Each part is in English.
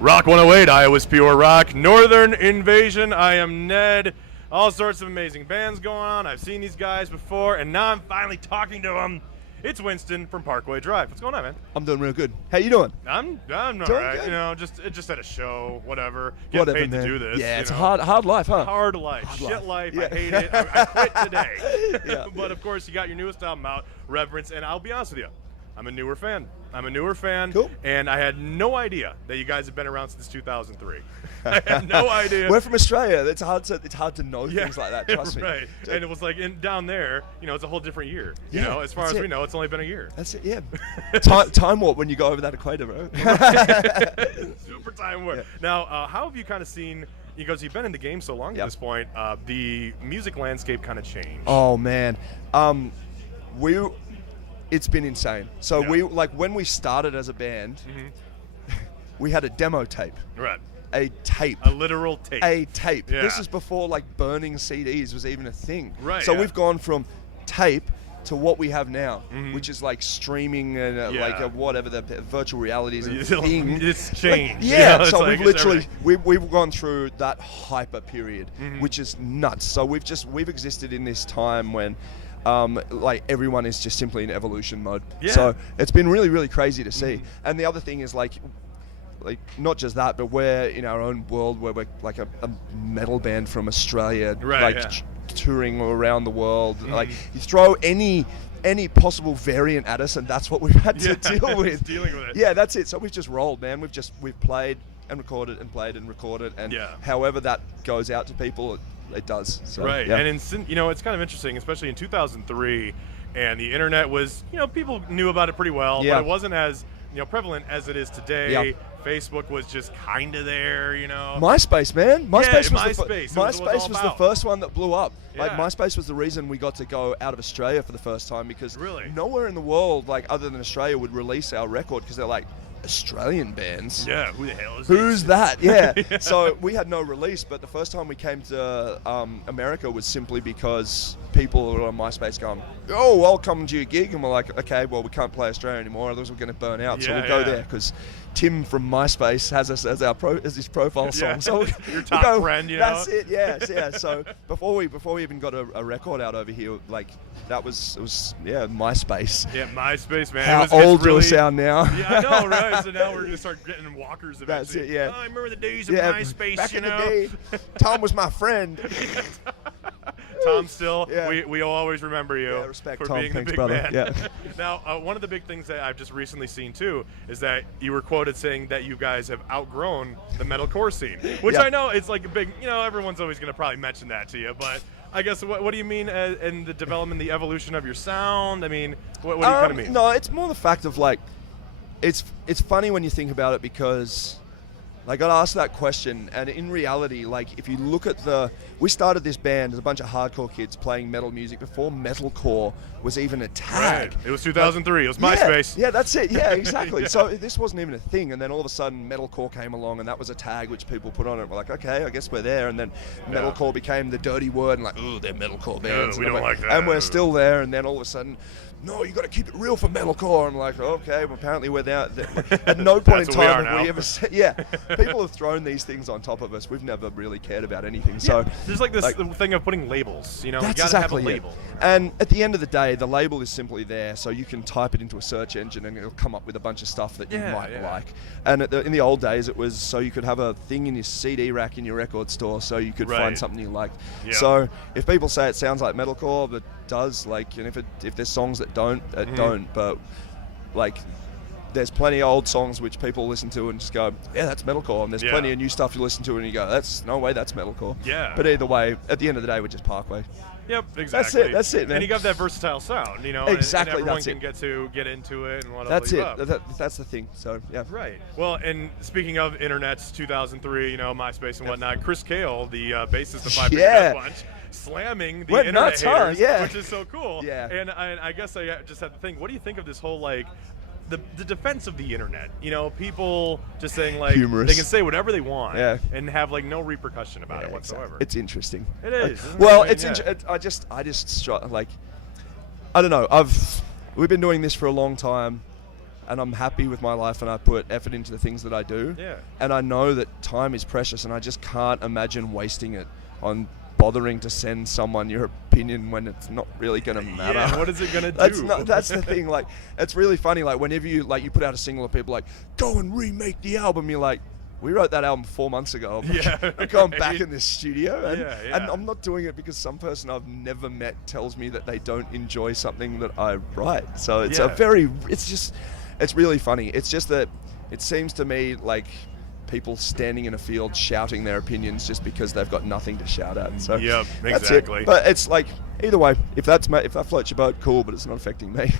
Rock 108, Iowa's Pure Rock, Northern Invasion. I am Ned. All sorts of amazing bands going on. I've seen these guys before, and now I'm finally talking to them. It's Winston from Parkway Drive. What's going on, man? I'm doing real good. How you doing? I'm all right. Good. You know, just at a show, whatever. Getting paid man. to do this. Yeah, it's know. a hard life, huh? Hard life. Hard Shit life. Yeah. I hate it. I quit today. Yeah. But of course, you got your newest album out, Reverence, and I'll be honest with you, I'm a newer fan. Cool. And I had no idea that you guys have been around since 2003. I had no idea. We're from Australia. It's hard to know things like that. Trust me. Right. And it was like down there, it's a whole different year. You know, as far as we know, it's only been a year. That's it. Yeah. Time warp when you go over that equator, bro. Super time warp. Yeah. Now, how have you kind of seen? Because you've been in the game so long at this point, the music landscape kind of changed. Oh man, it's been insane. So when we started as a band, we had a demo tape. Right. A tape. A literal tape. A tape. Yeah. This is before burning CDs was even a thing. Right. So we've gone from tape to what we have now, which is streaming and whatever the virtual reality is a thing. It's changed. So we've literally we've gone through that hyper period, which is nuts. So we've existed in this time when everyone is just simply in evolution mode. Yeah. So it's been really, really crazy to see. And the other thing is not just that, but we're in our own world where we're like a metal band from Australia, touring around the world. You throw any possible variant at us, and that's what we've had to deal with. Dealing with it. Yeah, that's it. So we've just rolled, man. We've played and recorded and played and recorded, and however that goes out to people, it does. So, right. Yeah. And it's kind of interesting, especially in 2003, and the internet was, people knew about it pretty well, but it wasn't as prevalent as it is today. Yeah. Facebook was just kind of there, MySpace, man. MySpace MySpace was the first one that blew up. Yeah. MySpace was the reason we got to go out of Australia for the first time, because nowhere in the world, other than Australia, would release our record, because they're like, Australian bands? Yeah, who the hell is Who's that? Yeah. So we had no release, but the first time we came to America was simply because people were on MySpace going, oh, I'll come to your gig. And we're like, okay, well, we can't play Australia anymore, otherwise we're going to burn out. So we'll go there, because Tim from MySpace has us as his profile song. So your top friend, That's it, yeah. So before we even got a record out over here, it was MySpace. Yeah, MySpace, man. How old do we sound now? Yeah, I know, right? So now we're going to start getting walkers eventually. That's it, yeah. Oh, I remember the days of MySpace, back in the day, Tom was my friend. Tom still, we always remember you respect, for Tom. being Thanks, the big brother. man. Yeah. Now, one of the big things that I've just recently seen too is that you were quoted saying that you guys have outgrown the metalcore scene, which I know it's like a big, everyone's always going to probably mention that to you, but I guess what do you mean in the development, the evolution of your sound? I mean, what do you kind of mean? No, it's more the fact of it's funny when you think about it, because I got asked that question, and in reality, if you look at we started this band as a bunch of hardcore kids playing metal music before metalcore was even a tag. Right. It was 2003. It was MySpace. Yeah, that's it. Yeah, exactly. So this wasn't even a thing, and then all of a sudden metalcore came along, and that was a tag which people put on it. We're like, okay, I guess we're there. And then metalcore became the dirty word, and ooh, they're metalcore bands. We don't like that. And we're still there, and then all of a sudden, no, you got to keep it real for metalcore. I'm like, okay, well, apparently we're there. At no point in time have we ever said, people have thrown these things on top of us. We've never really cared about anything. So there's this thing of putting labels, you that's got to exactly have a label. And at the end of the day, the label is simply there, so you can type it into a search engine and it'll come up with a bunch of stuff that you might like. And in the old days, it was so you could have a thing in your CD rack in your record store, so you could find something you liked. Yeah. So if people say it sounds like metalcore, but does, and if there's songs that don't, it don't. But there's plenty of old songs which people listen to and just go, yeah, that's metalcore. And there's plenty of new stuff you listen to and you go, that's no way, that's metalcore. Yeah. But either way, at the end of the day, we're just Parkway. Yep, exactly. That's it, man. And you got that versatile sound, Exactly, and everyone that's can get into it and want to That's leave it. up. That's the thing. So yeah. Right. Well, and speaking of internets, 2003, MySpace and whatnot. Chris Cale, the bassist of Five Finger Death Punch, slamming the Went internet nuts, haters, Yeah. which is so cool. Yeah. And I guess I just have to think, what do you think of this whole the defense of the internet? People just saying Humorous. they can say whatever they want and have no repercussion about it whatsoever. Exactly. It's interesting. It is. Well, it's I just I don't know. We've been doing this for a long time. and I'm happy with my life, and I put effort into the things that I do. Yeah. And I know that time is precious, and I just can't imagine wasting it on bothering to send someone your opinion when it's not really going to matter. Yeah, what is it going to do? That's the thing. Like, it's really funny. Like, whenever you put out a single and people are like, go and remake the album, you're like, we wrote that album 4 months ago. I'm going back in this studio, and I'm not doing it because some person I've never met tells me that they don't enjoy something that I write. So it's it's really funny. It's just that it seems to me like people standing in a field shouting their opinions just because they've got nothing to shout at. So yep, that's exactly. it. But it's like, either way, if that floats your boat, cool, but it's not affecting me.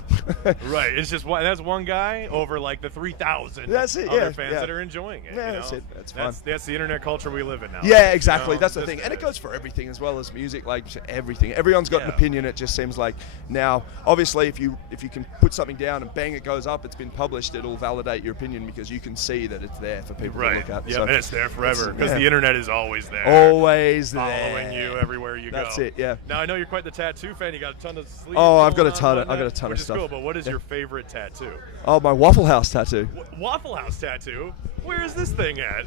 Right. It's just that's one guy over like the 3,000 other fans that are enjoying it. Yeah, that's it. That's fine. That's the internet culture we live in now. Yeah, exactly. That's the thing. And it goes for everything as well as music, like everything. Everyone's got an opinion. It just seems like now, obviously, if you can put something down and bang, it goes up, it's been published, it'll validate your opinion because you can see that it's there for people to look at. Yeah, and it's there forever because the internet is always there. Always there. Following you everywhere you go. That's it, yeah. Now, I know you're quite the tattoo fan. You got a ton of sleeves. Oh, I've got a ton of stuff. Which is cool, but what is your favorite tattoo? Oh, my Waffle House tattoo. Waffle House tattoo? Where is this thing at?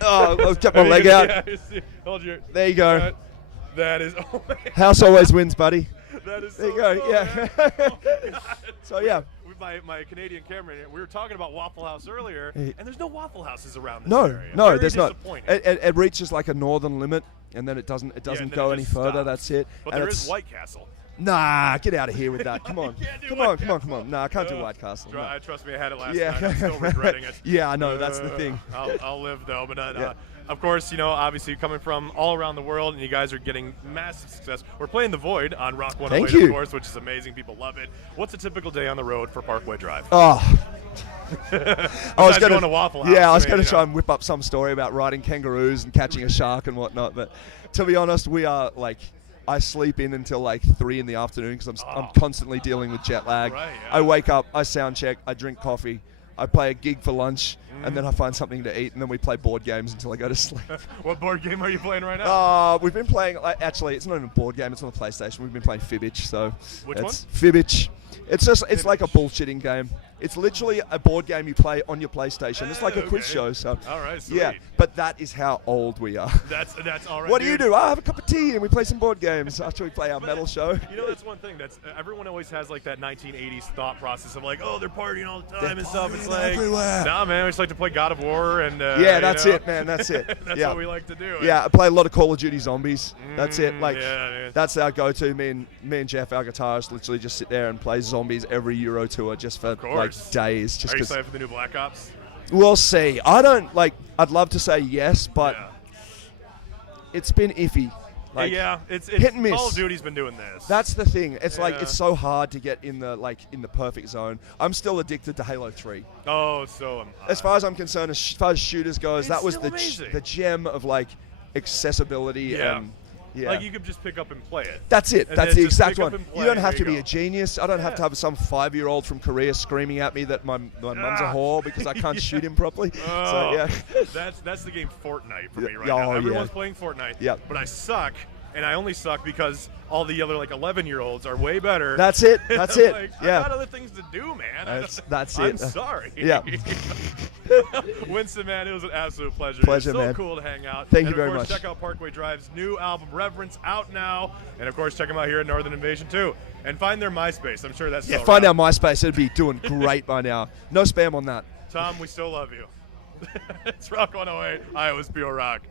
I'll get my leg out. Hold your. There you go. That is. Oh House always wins, buddy. That is. There you go. Cool, yeah. Oh, so yeah. My Canadian cameraman, we were talking about Waffle House earlier, and there's no Waffle Houses around this No, area. no, Very there's not. disappointing. It reaches like a northern limit, and then it doesn't go any further. Stops. That's it. But and there is White Castle. Nah, get out of here with that. Come on. Come on. Nah, I can't do No. White Castle. No. Trust me, I had it last night. I'm still regretting it. Yeah, I know. That's the thing. I'll live though, but of course, obviously coming from all around the world, and you guys are getting massive success. We're playing The Void on Rock 108, Thank you. of course, which is amazing. People love it. What's a typical day on the road for Parkway Drive? Oh. I was going to Waffle House. Yeah, I was going to try and whip up some story about riding kangaroos and catching a shark and whatnot, but to be honest, we are like, I sleep in until like 3 in the afternoon because I'm constantly dealing with jet lag. Right, I wake up, I sound check, I drink coffee, I play a gig for lunch, and then I find something to eat, and then we play board games until I go to sleep. What board game are you playing right now? We've been playing, actually, it's not even a board game, it's on the PlayStation. We've been playing Fibbage, so. Which one? Fibbage. It's like a bullshitting game. It's literally a board game you play on your PlayStation. It's like a quiz show. So all right, sweet. Yeah, but that is how old we are. That's all right. What do you do? I have a cup of tea and we play some board games after we play our metal show. That's one thing. That's everyone always has like that 1980s thought process of like, oh, they're partying all the time and stuff. It's like, everywhere. Nah, man, we just like to play God of War and that's it, man. That's it. That's what we like to do. Yeah, I play a lot of Call of Duty Zombies. That's it. Like, yeah. that's our go-to. Me and Jeff, our guitarist, literally just sit there and play Zombies every Euro tour just for like days. Just are you excited for the new Black Ops? We'll see. I'd love to say yes, but it's been iffy. Like, it's hit and miss. Call of Duty's been doing this. That's the thing. It's like it's so hard to get in the perfect zone. I'm still addicted to Halo 3. Oh, so am I. As far as I'm concerned, as far as shooters goes, It's that was still the gem of like accessibility and. Yeah. Like you could just pick up and play it. That's it. And That's the just exact pick up one. and play. You don't have There to you be go. a genius. I don't have to have some 5-year-old from Korea screaming at me that my mum's a whore because I can't shoot him properly. So yeah. That's the game Fortnite for me right Oh, now. yeah. Everyone's playing Fortnite. Yeah. But I suck, and I only suck because all the other like 11-year-olds are way better. That's it. That's it. Like, Yeah. I got other things to do, man. That's I'm it. sorry. Yeah. Winston, man, it was an absolute pleasure. Pleasure, It's so man. cool to hang out. Thank and you very of course, much. check out Parkway Drive's new album, Reverence, out now. And of course, check them out here at Northern Invasion too. And find their MySpace. I'm sure that's still Find our around. MySpace. It'd be doing great by now. No spam on that. Tom, we still love you. It's Rock 108, Iowa's Pure Rock.